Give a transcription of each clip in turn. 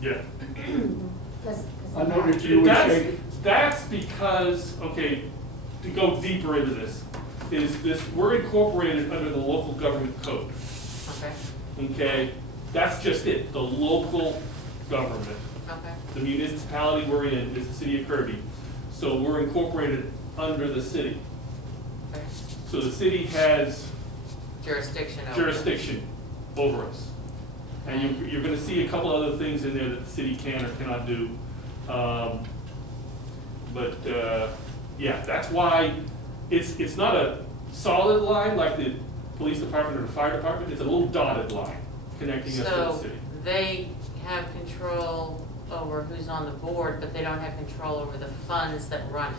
Yeah. I noticed you were shaking. That's because, okay, to go deeper into this, is this, we're incorporated under the local government code. Okay, Okay, that's just it, the local government. okay, The municipality we're in is the city of Kirby. So we're incorporated under the city. okay. So the city has Jurisdiction over. jurisdiction over us. And you're gonna see a couple other things in there that the city can or cannot do. Yeah, that's why it's not a solid line like the police department or the fire department. It's a little dotted line connecting us to the So city. they have control over who's on the board, but they don't have control over the funds that run it,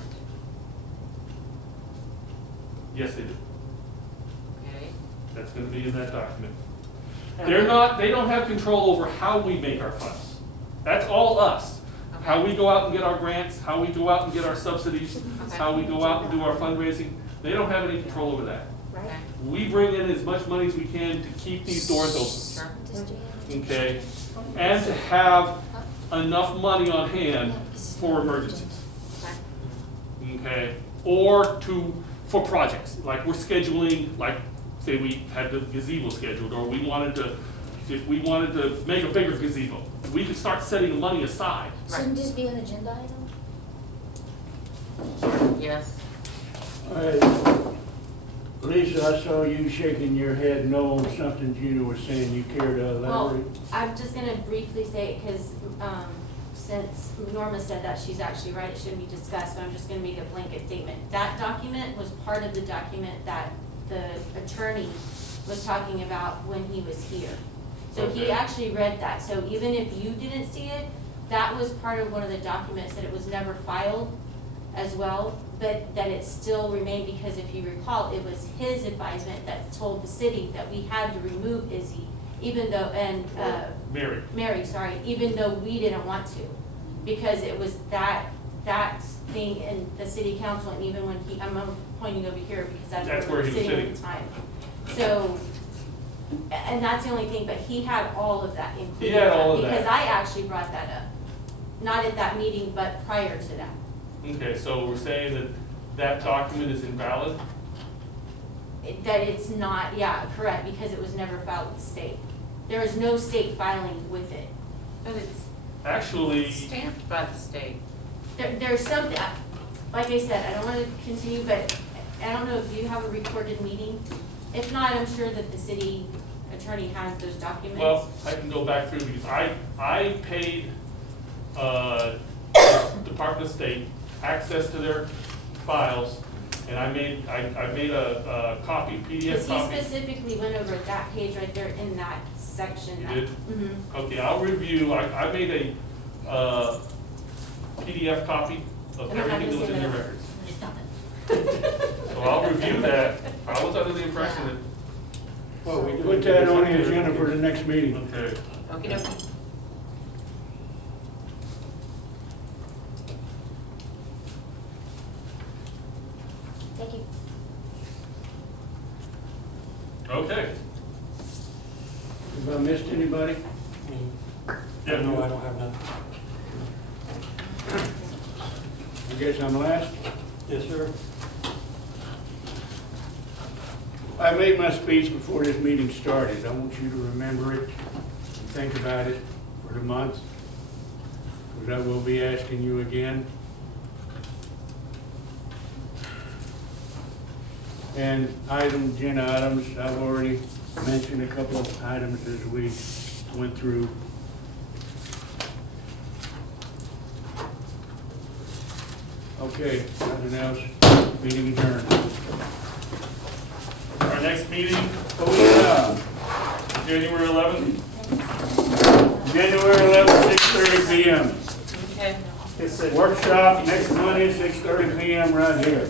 Yes, they do. okay? That's gonna be in that document. They don't have control over how we make our funds. That's all us. How we go out and get our grants, how we go out and get our subsidies, how we go out and do our fundraising. They don't have any control over that. Okay, We bring in as much money as we can to keep these doors open, sure, okay? And to have enough money on hand for emergencies, okay, okay? Or for projects, like we're scheduling, like, say we had the gazebo scheduled, or if we wanted to make a bigger gazebo, we could start setting the money aside. Shouldn't this be an agenda item? yes. All right. Lisa, I saw you shaking your head no on something Gina was saying. You care to elaborate? Well, I'm just gonna briefly say it, because, since Norma said that, she's actually right, it shouldn't be discussed, but I'm just gonna make a blanket statement. That document was part of the document that the attorney was talking about when he was here. So he Okay. actually read that, so even if you didn't see it, that was part of one of the documents that it was never filed as well, but that it still remained, because if you recall, it was his advisement that told the city that we had to remove Izzy, even though, Mary, sorry, even though we didn't want to, because it was that thing in the city council, and even when I'm pointing over here because that's where we were sitting at the time. So, and that's the only thing, but he had all of that included. He had all of that. Because I actually brought that up, not at that meeting, but prior to that. Okay, so we're saying that that document is invalid? That it's not, yeah, correct, because it was never filed with the state. There is no state filing with it. But it's Actually, stamped by the state. There's something, like I said, I don't want to continue, but I don't know if you have a recorded meeting. If not, I'm sure that the city attorney has those documents. well, I can go back through because I paid Department of State access to their files, and I made a copy, PDF Because he copy. specifically went over that page right there in that section. You that- did? Mhm. Okay, I'll review, I made a PDF copy of I don't have everything that was this in your in records. So I'll review that. I was under the impression that, Well, we put that on the agenda for the next meeting. okay, Okey dokey. Thank you. okay. Have I missed anybody? Yeah, No, I don't have none. I guess I'm last. Yes, sir. I made my speech before this meeting started. I want you to remember it and think about it for the month, because I will be asking you again. And agenda items, I've already mentioned a couple of items as we went through. Okay, nothing else, meeting adjourned. our next meeting, Oh, yeah. January 11th. January 11th, 6:30 PM. Okay. Workshop next Monday, 6:30 PM right here.